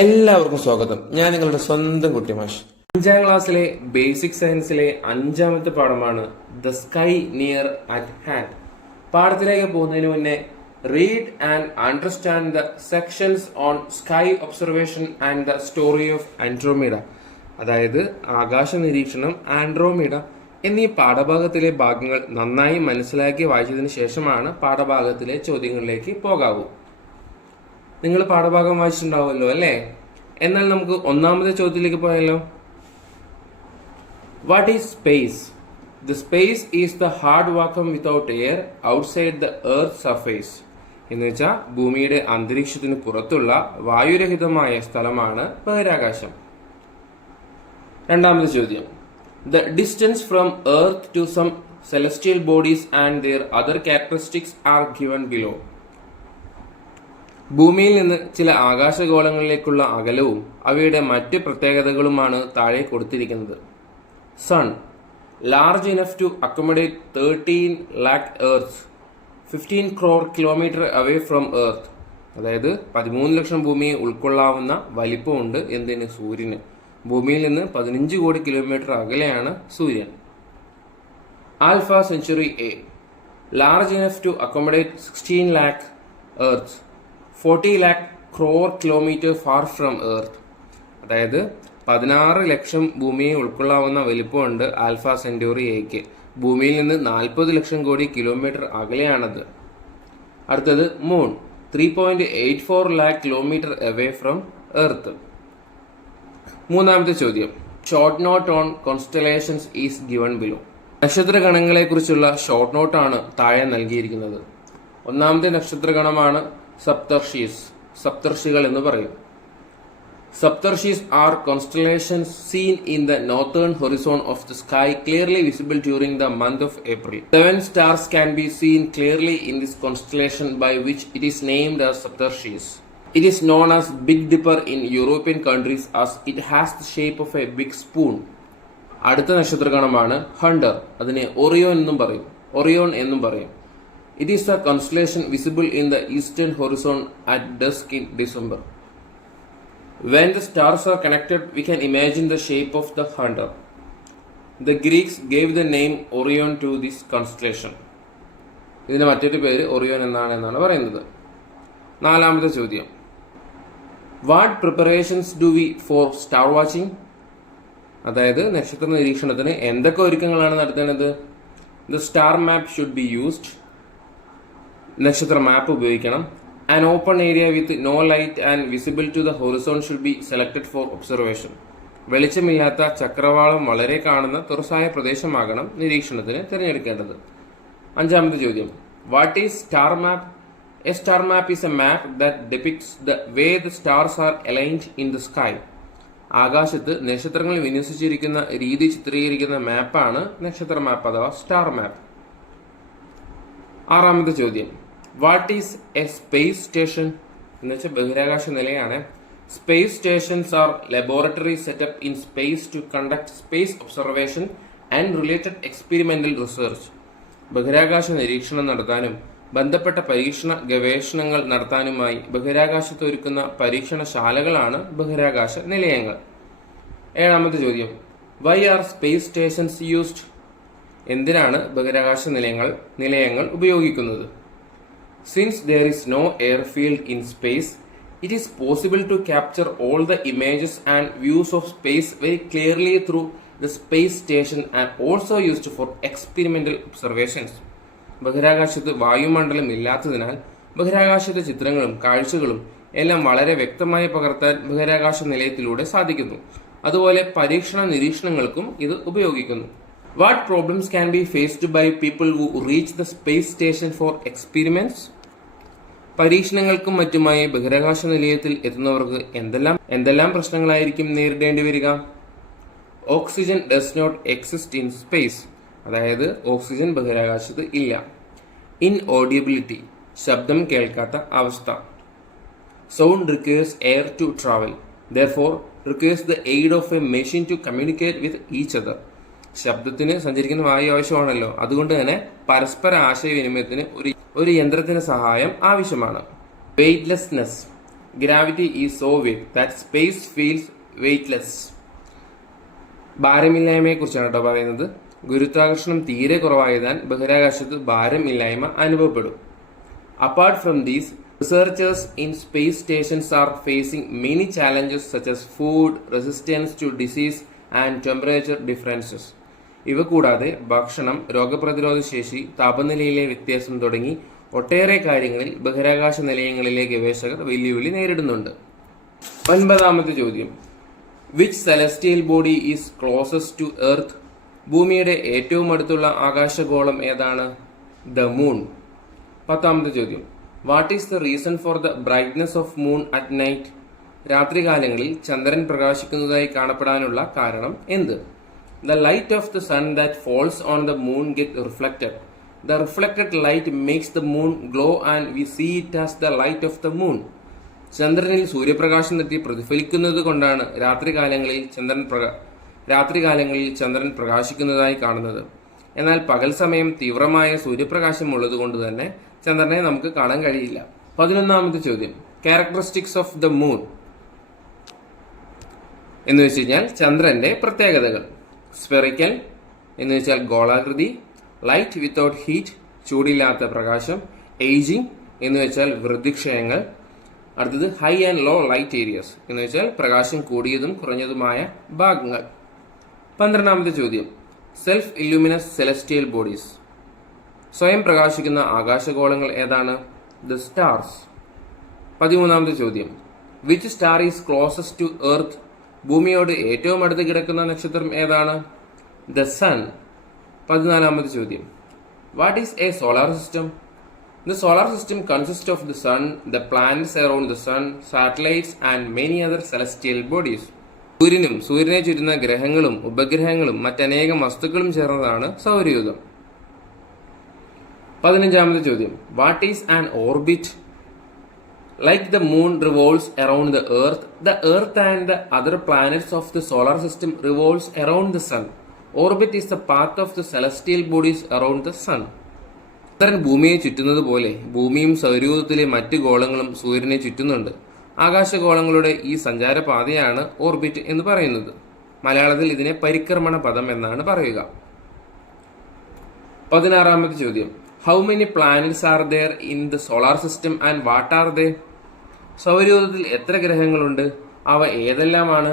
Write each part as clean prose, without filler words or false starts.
എല്ലാവർക്കും സ്വാഗതം. ഞാൻ നിങ്ങളുടെ സ്വന്തം കുട്ടിമാഷ്. 5ാം ക്ലാസ്സിലെ ബേസിക് സയൻസിലെ 5ാമത്തെ പാഠമാണ് the sky near at hand. പാഠത്തിലേക്ക് പോകുന്നതിന് മുന്നേ read and understand the sections on sky observation and the story of Andromeda, അതായത് ആകാശ നിരീക്ഷണം, ആൻഡ്രോമീഡ എന്നീ പാഠഭാഗത്തിലെ ഭാഗങ്ങൾ നന്നായി മനസ്സിലാക്കി വായിച്ചതിന് ശേഷമാണ് പാഠഭാഗത്തിലെ ചോദ്യങ്ങളിലേക്ക് പോകാവൂ. നിങ്ങൾ പാഠഭാഗം വായിച്ചിട്ടുണ്ടാവുമല്ലോ അല്ലേ? എന്നാൽ നമുക്ക് ഒന്നാമത്തെ ചോദ്യത്തിലേക്ക് പോയാലോ. What is space? The space is the hard vacuum without air outside the earth surface. എന്ന് വെച്ചാൽ ഭൂമിയുടെ അന്തരീക്ഷത്തിന് പുറത്തുള്ള വായുരഹിതമായ സ്ഥലമാണ് ബഹിരാകാശം. രണ്ടാമത്തെ ചോദ്യം. The distance from earth to some celestial bodies and their other characteristics are given below. ഭൂമിയിൽ നിന്ന് ചില ആകാശഗോളങ്ങളിലേക്കുള്ള അകലവും അവയുടെ മറ്റ് പ്രത്യേകതകളുമാണ് താഴെ കൊടുത്തിരിക്കുന്നത്. Sun large enough to accommodate 13 lakh earth, 15 crore kilometre away from earth. അതായത് 13 ലക്ഷം ഭൂമിയെ ഉൾക്കൊള്ളാവുന്ന വലിപ്പമുണ്ട് എന്തിന്? സൂര്യന്. ഭൂമിയിൽ നിന്ന് 15 കോടി കിലോമീറ്റർ അകലെയാണ് സൂര്യൻ. Alpha Centauri A large enough to accommodate 16 lakh earth, 40 lakh crore kilometre far from earth. അതായത് 16 ലക്ഷം ഭൂമിയെ ഉൾക്കൊള്ളാവുന്ന വലിപ്പമുണ്ട് ആൽഫ സെന്റോറി എക്ക്. ഭൂമിയിൽ നിന്ന് 40 ലക്ഷം കോടി കിലോമീറ്റർ അകലെയാണത്. അടുത്തത് moon 3.84 lakh kilometre away from earth. മൂന്നാമത്തെ ചോദ്യം. Short note on constellations is given below. നക്ഷത്രഗണങ്ങളെ കുറിച്ചുള്ള ഷോർട്ട് നോട്ടാണ് താഴെ നൽകിയിരിക്കുന്നത്. ഒന്നാമത്തെ നക്ഷത്രഗണമാണ് സപ്തർഷീസ്. സപ്തർഷികൾ എന്ന് പറയും. Saptarshis are constellations seen in the northern horizon of the sky clearly visible during the month of April. 7 stars can be seen clearly in this constellation, by which it is named as Saptarshis. It is known as Big Dipper in European countries as it has the shape of a big spoon. അടുത്ത നക്ഷത്രഗണമാണ് Hunter. അതിനെ Orion എന്നും പറയും. It is a constellation visible in the eastern horizon at dusk in December. When the stars are connected, we can imagine the shape of the hunter. The Greeks gave the name Orion to this constellation. ഇതിന്റെ മറ്റൊരു പേര് Orion എന്നാണ് പറയുന്നത്. നാലാമത്തെ ചോദ്യം. What preparations do we for star watching? അതായത് നക്ഷത്ര നിരീക്ഷണത്തിന് എന്തൊക്കെ ഒരുക്കങ്ങളാണ് നടത്തേണ്ടത്? The star map should be used. നക്ഷത്ര മാപ്പ് ഉപയോഗിക്കണം. An open area with no light and visible to the horizon should be selected for observation. വെളിച്ചമില്ലാത്ത ചക്രവാളം വളരെ കാണുന്ന തുറസായ പ്രദേശമാകണം നിരീക്ഷണത്തിന് തിരഞ്ഞെടുക്കേണ്ടത്. അഞ്ചാമത്തെ ചോദ്യം. What is star map? A star map is a map that depicts the way the stars are aligned in the sky. ആകാശത്ത് നക്ഷത്രങ്ങൾ വിന്യസിച്ചിരിക്കുന്ന രീതി ചിത്രീകരിക്കുന്ന മാപ്പാണ് നക്ഷത്ര മാപ്പ് അഥവാ സ്റ്റാർ മാപ്പ്. ആറാമത്തെ ചോദ്യം. What is a space station? എന്ന് വെച്ചാൽ ബഹിരാകാശ നിലയാണ്. Space stations are laboratory setup in space to conduct space observation and related experimental research. ബഹിരാകാശ നിരീക്ഷണം നടത്താനും ബന്ധപ്പെട്ട പരീക്ഷണ ഗവേഷണങ്ങൾ നടത്താനുമായി ബഹിരാകാശത്ത് ഒരുക്കുന്ന പരീക്ഷണശാലകളാണ് ബഹിരാകാശ നിലയങ്ങൾ. ഏഴാമത്തെ ചോദ്യം. Why are space stations used? എന്തിനാണ് ബഹിരാകാശ നിലയങ്ങൾ ഉപയോഗിക്കുന്നത്? Since there is no airfield in space, it is possible to capture all the images and views of space very clearly through the space station and also used for experimental observations. ബഹിരാകാശത്ത് വായുമണ്ഡലം ഇല്ലാത്തതിനാൽ ബഹിരാകാശത്തെ ചിത്രങ്ങളും കാഴ്ചകളും എല്ലാം വളരെ വ്യക്തമായി പകർത്താൻ ബഹിരാകാശ നിലയത്തിലൂടെ സാധിക്കുന്നു. അതുപോലെ പരീക്ഷണ നിരീക്ഷണങ്ങൾക്കും ഇത് ഉപയോഗിക്കുന്നു. What problems can be faced by people who reach the space station for experiments? പരീക്ഷണങ്ങൾക്കും മറ്റുമായി ബഹിരാകാശ നിലയത്തിൽ എത്തുന്നവർക്ക് എന്തെല്ലാം പ്രശ്നങ്ങളായിരിക്കും നേരിടേണ്ടി വരിക? Oxygen does not exist in space. അതായത് ഓക്സിജൻ ബഹിരാകാശത്ത് ഇല്ല. ഇൻഓഡിയബിലിറ്റി ശബ്ദം കേൾക്കാത്ത അവസ്ഥ. Sound requires air to travel, therefore requires the aid of a machine to communicate with each other. ശബ്ദത്തിന് സഞ്ചരിക്കുന്ന വായു ആവശ്യമാണല്ലോ. അതുകൊണ്ട് തന്നെ പരസ്പര ആശയവിനിമയത്തിന് ഒരു യന്ത്രത്തിന് സഹായം ആവശ്യമാണ്. Weightlessness gravity is so weak that space feels weightless. ഭാരമില്ലായ്മയെ കുറിച്ചാണ് കേട്ടോ പറയുന്നത്. ഗുരുത്വാകർഷണം തീരെ കുറവായതിനാൽ ബഹിരാകാശത്ത് ഭാരമില്ലായ്മ അനുഭവപ്പെടും. Apart from these, researchers in space stations are facing many challenges such as food, resistance to disease and temperature differences. ഇവ കൂടാതെ ഭക്ഷണം, രോഗപ്രതിരോധ ശേഷി, താപനിലയിലെ വ്യത്യാസം തുടങ്ങി ഒട്ടേറെ കാര്യങ്ങളിൽ ബഹിരാകാശ നിലയങ്ങളിലെ ഗവേഷകർ വെല്ലുവിളി നേരിടുന്നുണ്ട്. 9ാമത്തെ ചോദ്യം, which celestial body is closest to earth? ഭൂമിയുടെ ഏറ്റവും അടുത്തുള്ള ആകാശഗോളം ഏതാണ്? The moon. 10ാമത്തെ ചോദ്യം, what is the reason for the brightness of moon at night? രാത്രികാലങ്ങളിൽ ചന്ദ്രൻ പ്രകാശിക്കുന്നതായി കാണപ്പെടാനുള്ള കാരണം എന്ത്? The light of the sun that falls on the moon gets reflected. The reflected light makes the moon glow and we see it as the light of the moon. ചന്ദ്രനിൽ സൂര്യപ്രകാശം തെറ്റി പ്രതിഫലിക്കുന്നത് കൊണ്ടാണ് രാത്രികാലങ്ങളിൽ ചന്ദ്രൻ പ്രകാശിക്കുന്നതായി കാണുന്നത്. എന്നാൽ പകൽ സമയം തീവ്രമായ സൂര്യപ്രകാശം ഉള്ളതുകൊണ്ട് തന്നെ ചന്ദ്രനെ നമുക്ക് കാണാൻ കഴിയില്ല. 11ാമത്തെ ചോദ്യം, ക്യാരക്ടറിസ്റ്റിക്സ് ഓഫ് ദ മൂൺ എന്ന് വെച്ച് കഴിഞ്ഞാൽ ചന്ദ്രന്റെ പ്രത്യേകതകൾ. സ്ഫെറിക്കൽ എന്ന് വെച്ചാൽ ഗോളാകൃതി, ലൈറ്റ് വിത്തൗട്ട് ഹീറ്റ് ചൂടില്ലാത്ത പ്രകാശം, ഏജിങ് എന്ന് വെച്ചാൽ വൃദ്ധിക്ഷയങ്ങൾ. അടുത്തത് high and low light areas എന്ന് വെച്ചാൽ പ്രകാശം കൂടിയതും കുറഞ്ഞതുമായ ഭാഗങ്ങൾ. 12ാമത്തെ ചോദ്യം, സെൽഫ് ഇല്യൂമിനസ് സെലസ്റ്റിയൽ ബോഡീസ്. സ്വയം പ്രകാശിക്കുന്ന ആകാശഗോളങ്ങൾ ഏതാണ്? The stars. 13ാമത്തെ ചോദ്യം, which star is closest to earth? ഭൂമിയോട് ഏറ്റവും അടുത്ത് കിടക്കുന്ന നക്ഷത്രം ഏതാണ്? The sun. 14ാമത്തെ ചോദ്യം, what is a solar system? The solar system consist of the sun, the planets around the sun, satellites and many other celestial bodies. സൂര്യനും സൂര്യനെ ചുറ്റുന്ന ഗ്രഹങ്ങളും ഉപഗ്രഹങ്ങളും മറ്റനേകം വസ്തുക്കളും ചേർന്നതാണ് സൗരയൂഥം. 15ാമത്തെ ചോദ്യം, what is an orbit? Like the moon revolves around the earth and the other planets of the solar system revolves around the sun. Orbit is the path of the celestial bodies around the sun. ചന്ദ്രൻ ഭൂമിയെ ചുറ്റുന്നത് പോലെ ഭൂമിയും സൗരയൂഥത്തിലെ മറ്റ് ഗോളങ്ങളും സൂര്യനെ ചുറ്റുന്നുണ്ട്. ആകാശഗോളങ്ങളുടെ ഈ സഞ്ചാരപാതയാണ് orbit എന്ന് പറയുന്നത്. മലയാളത്തിൽ ഇതിനെ പരിക്രമണ പദം എന്നാണ് പറയുക. 16ാമത്തെ ചോദ്യം, how many planets are there in the solar system and what are they? സൗരയൂഥത്തിൽ എത്ര ഗ്രഹങ്ങളുണ്ട്? അവ ഏതെല്ലാമാണ്?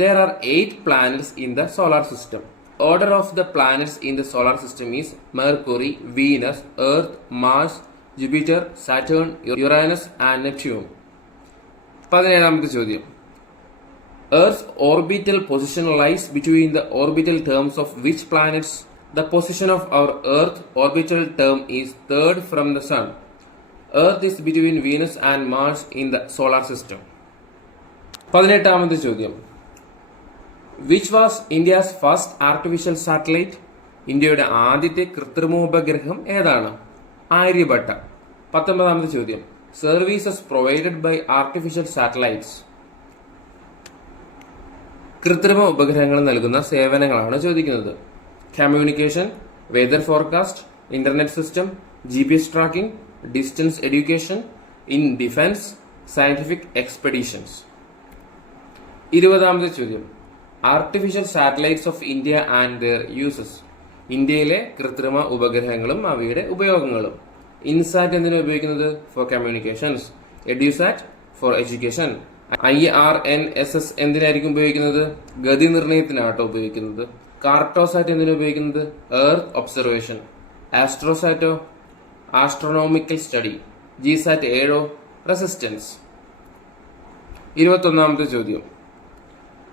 There are 8 planets in the solar system. Order of the planets in the solar system is Mercury, Venus, Earth, Mars, Jupiter, Saturn, Uranus and Neptune. 17ാമത്തെ ചോദ്യം, Earth's orbital position lies between the orbital terms of which planets? The position of our Earth orbital term is third from the Sun. Earth is between Venus and Mars in the solar system. 18ാമത്തെ ചോദ്യം, Which was India's first artificial satellite? ഇന്ത്യയുടെ ആദ്യത്തെ കൃത്രിമോപഗ്രഹം ഏതാണ്? ആര്യഭട്ട. 19ാമത്തെ ചോദ്യം, services provided by artificial satellites. കൃത്രിമ ഉപഗ്രഹങ്ങൾ നൽകുന്ന സേവനങ്ങളാണ് ചോദിക്കുന്നത്. Communication, weather forecast, internet system, GPS tracking, distance education, in defence, scientific expeditions. 20ാമത്തെ ചോദ്യം, artificial satellites of India and their uses. ഇന്ത്യയിലെ കൃത്രിമ ഉപഗ്രഹങ്ങളും അവയുടെ ഉപയോഗങ്ങളും. ഇൻസാറ്റ് എന്തിനാണ് ഉപയോഗിക്കുന്നത്? For communications. EDUSAT for education. IRNSS എന്തിനായിരിക്കും ഉപയോഗിക്കുന്നത്? ഗതി നിർണയത്തിനാട്ടോ ഉപയോഗിക്കുന്നത്. കാർട്ടോസാറ്റ് എന്തിനാണ് ഉപയോഗിക്കുന്നത്? Earth observation. ആസ്ട്രോസാറ്റോ? Astronomical study. GSAT 7 resistance. 21ാമത്തെ ചോദ്യം,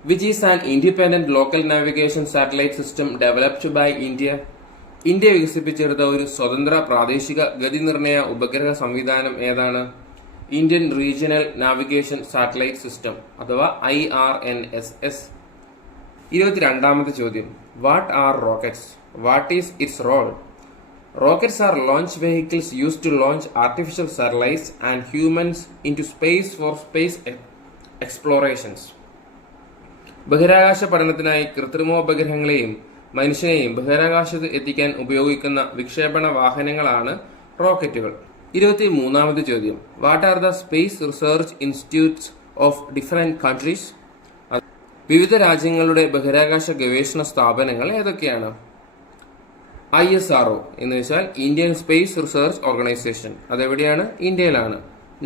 which is an independent local navigation satellite system developed by India? India വികസിപ്പിച്ചെടുത്ത ഒരു സ്വതന്ത്ര പ്രാദേശിക ഗതിനിർണയ ഉപഗ്രഹ സംവിധാനം ഏതാണ്? Indian regional navigation satellite system അഥവാ IRNSS. 22ാമത്തെ ചോദ്യം, what are rockets? What is its role? Rockets are launch vehicles used to launch artificial satellites and humans into space for space explorations. ബഹിരാകാശ പഠനത്തിനായി കൃത്രിമോപഗ്രഹങ്ങളെയും മനുഷ്യനെയും ബഹിരാകാശത്ത് എത്തിക്കാൻ ഉപയോഗിക്കുന്ന വിക്ഷേപണ വാഹനങ്ങളാണ് റോക്കറ്റുകൾ. 23-ാമത്തെ ചോദ്യം, what are the space research institutes of different countries? വിവിധ രാജ്യങ്ങളുടെ ബഹിരാകാശ ഗവേഷണ സ്ഥാപനങ്ങൾ ഏതൊക്കെയാണ്? ISRO എന്ന് വെച്ചാൽ ഇന്ത്യൻ സ്പേസ് റിസർച്ച് ഓർഗനൈസേഷൻ, അതെവിടെയാണ്? ഇന്ത്യയിലാണ്.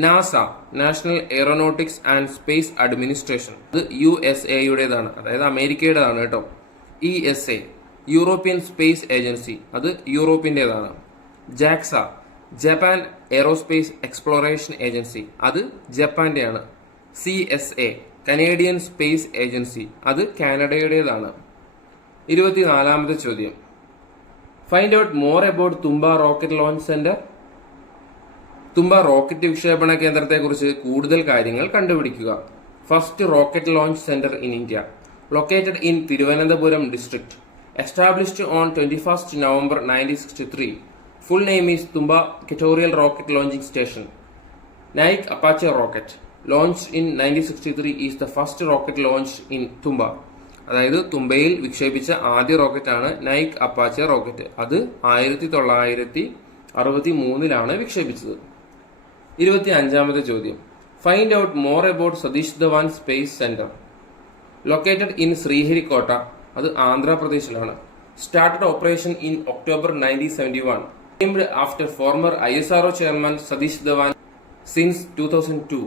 NASA, national aeronautics and space administration, അത് USA-യുടേതാണ്, അതായത് അമേരിക്കയുടേതാണ് കേട്ടോ. ESA, യൂറോപ്യൻ സ്പേസ് ഏജൻസി, അത് യൂറോപ്പിൻ്റെതാണ്. JAXA, Japan aerospace exploration agency, അത് ജപ്പാന്റെയാണ്. CSA, കനേഡിയൻ സ്പേസ് ഏജൻസി, അത് കാനഡയുടേതാണ്. 24-ാമത്തെ ചോദ്യം, find out more about Thumba rocket launch centre. തുമ്പ റോക്കറ്റ് വിക്ഷേപണ കേന്ദ്രത്തെക്കുറിച്ച് കൂടുതൽ കാര്യങ്ങൾ കണ്ടുപിടിക്കുക. First rocket launch centre in India, located in Thiruvananthapuram district, established on 21st November 1963. Full name is Tumba Equatorial Rocket Launching Station. Nike Apache rocket launched in 1963 is the first rocket launched in Tumba. അതായത് തുമ്പയിൽ വിക്ഷേപിച്ച ആദ്യ റോക്കറ്റാണ് Nike Apache rocket. അത് 1963-ലാണ് വിക്ഷേപിച്ചത്. 25-ാമത്തെ ചോദ്യം, find out more about Satish Dhawan space centre, located in Sriharikota, അത് ആന്ധ്രാപ്രദേശിലാണ്. Started operation in October 1971. Named after former ISRO chairman Satish Dhawan since 2002.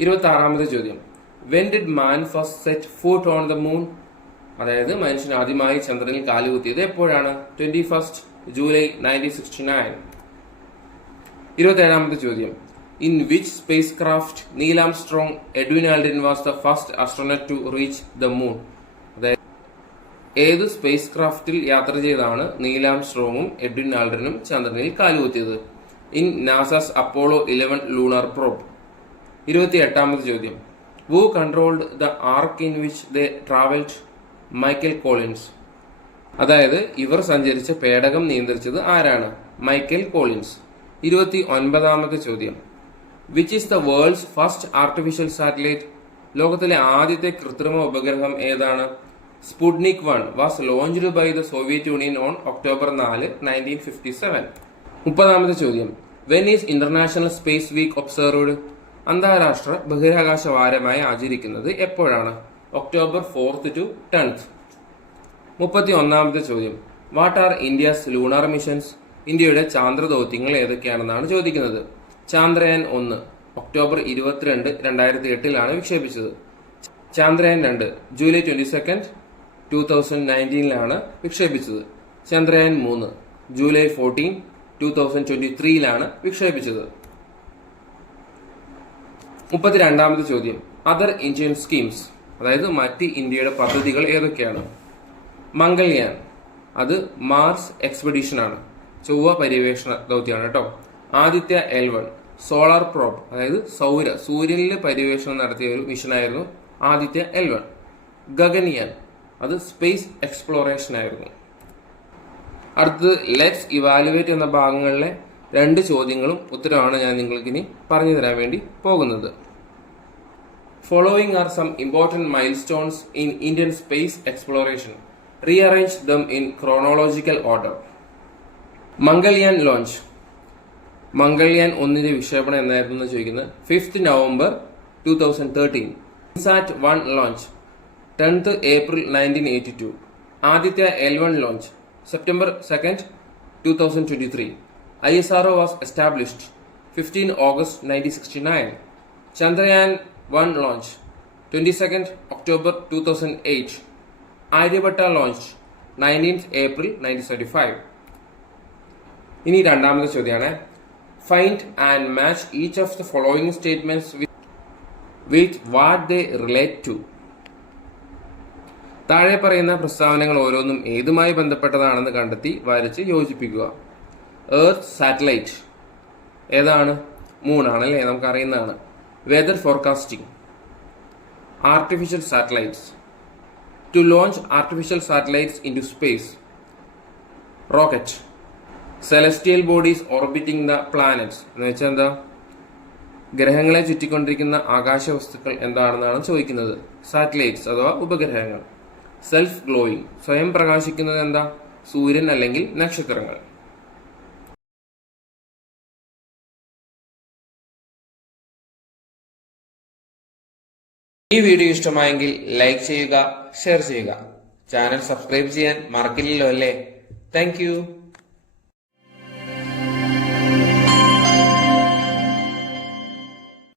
26-ാമത്തെ ചോദ്യം, when did man first set foot on the moon? അതായത് മനുഷ്യൻ ആദ്യമായി ചന്ദ്രനിൽ കാലുകുത്തിയത് എപ്പോഴാണ്? 21st July 1969. 27-ാമത്തെ ചോദ്യം, in which spacecraft Neil Armstrong, Edwin Aldrin was the first astronaut to reach the moon? അതായത് ഏത് space ക്രാഫ്റ്റിൽ യാത്ര ചെയ്താണ് നീൽ ആംസ്ട്രോങ്ങും എഡ്വിൻ ആൾഡ്രിനും ചന്ദ്രനിൽ കാലുകുത്തിയത്? In NASA's Apollo 11 lunar probe. 28-ാമത്തെ ചോദ്യം, who controlled the ark in which they traveled? Michael Collins. അതായത് ഇവർ സഞ്ചരിച്ച പേടകം നിയന്ത്രിച്ചത് ആരാണ്? Michael Collins. 29-ാമത്തെ ചോദ്യം, which is the world's first artificial satellite? ലോകത്തിലെ ആദ്യത്തെ കൃത്രിമ ഉപഗ്രഹം ഏതാണ്? Sputnik 1 was launched by the Soviet Union on October 4, 1957. 30-ാമത്തെ ചോദ്യം, when is international space week observed? അന്താരാഷ്ട്ര ബഹിരാകാശ വാരമായി ആചരിക്കുന്നത് എപ്പോഴാണ്? October 4th to 10th. 31-ാമത്തെ ചോദ്യം, what are India's lunar missions? ഇന്ത്യയുടെ ചാന്ദ്ര ദൗത്യങ്ങൾ ഏതൊക്കെയാണെന്നാണ് ചോദിക്കുന്നത്. Chandrayaan 1 October 22, 2008-ലാണ് വിക്ഷേപിച്ചത്. Chandrayaan 2 July 22, 2019-ലാണ് വിക്ഷേപിച്ചത്. Chandrayaan 3 July 14, 2023-ലാണ് വിക്ഷേപിച്ചത്. 32-ാമത്തെ ചോദ്യം, അതർ ഇന്ത്യൻ സ്കീംസ്, അതായത് മറ്റ് ഇന്ത്യയുടെ പദ്ധതികൾ ഏതൊക്കെയാണ്? മംഗൾയാൻ, അത് മാർസ് എക്സ്പെഡീഷൻ ആണ്, ചൊവ്വ പര്യവേഷണ ദൗത്യമാണ് കേട്ടോ. ആദിത്യ L1, സോളാർ പ്രോബ്, അതായത് സൂര്യനിൽ പര്യവേഷണം നടത്തിയ ഒരു മിഷനായിരുന്നു ആദിത്യ L1. ഗഗൻയാൻ, അത് സ്പേസ് എക്സ്പ്ലോറേഷൻ ആയിരുന്നു. അടുത്തത് ലെറ്റ്സ് ഇവാലുവേറ്റ് എന്ന ഭാഗങ്ങളിലെ 2 ചോദ്യങ്ങളും ഉത്തരമാണ് ഞാൻ നിങ്ങൾക്കിനി പറഞ്ഞു തരാൻ വേണ്ടി പോകുന്നത്. Following are some important milestones in Indian space exploration. Rearrange them in chronological order. Mangalyaan launch. Mangalyaan 1-ന്റെ വിക്ഷേപണം എന്നായിരുന്നു ചോദിക്കുന്നത്? 5th November 2013. സാറ്റ് 1 launch 10th April 1982. Aditya L1 launch September 2nd, 2023. ISRO was established 15 August 1969. Chandrayaan 1 launch 22nd October 2008. Aryabhatta launched 19th April 1975. ഇനി രണ്ടാമത്തെ ചോദ്യമാണ്, find and match each of the following statements with what they relate to. താഴെ പറയുന്ന പ്രസ്താവനകൾ ഓരോന്നും ഏതുമായി ബന്ധപ്പെട്ടതാണെന്ന് കണ്ടെത്തി വരച്ച് യോജിപ്പിക്കുക. എർത്ത് സാറ്റലൈറ്റ് ഏതാണ്? മൂണാണല്ലേ, നമുക്കറിയുന്നതാണ്. Weather forecasting. Artificial satellites, to launch artificial satellites in to space. Rocket. Celestial bodies orbiting the planets എന്ന് വെച്ചാൽ എന്താ? ഗ്രഹങ്ങളെ ചുറ്റിക്കൊണ്ടിരിക്കുന്ന ആകാശ വസ്തുക്കൾ എന്താണെന്നാണ് ചോദിക്കുന്നത്. സാറ്റലൈറ്റ്സ് അഥവാ ഉപഗ്രഹങ്ങൾ. സെൽഫ് ഗ്ലോയിങ്, സ്വയം പ്രകാശിക്കുന്നത് എന്താ? സൂര്യൻ അല്ലെങ്കിൽ നക്ഷത്രങ്ങൾ. ഈ വീഡിയോ ഇഷ്ടമായെങ്കിൽ ലൈക്ക് ചെയ്യുക, ഷെയർ ചെയ്യുക. ചാനൽ സബ്സ്ക്രൈബ് ചെയ്യാൻ മറക്കില്ലല്ലോ അല്ലേ? താങ്ക്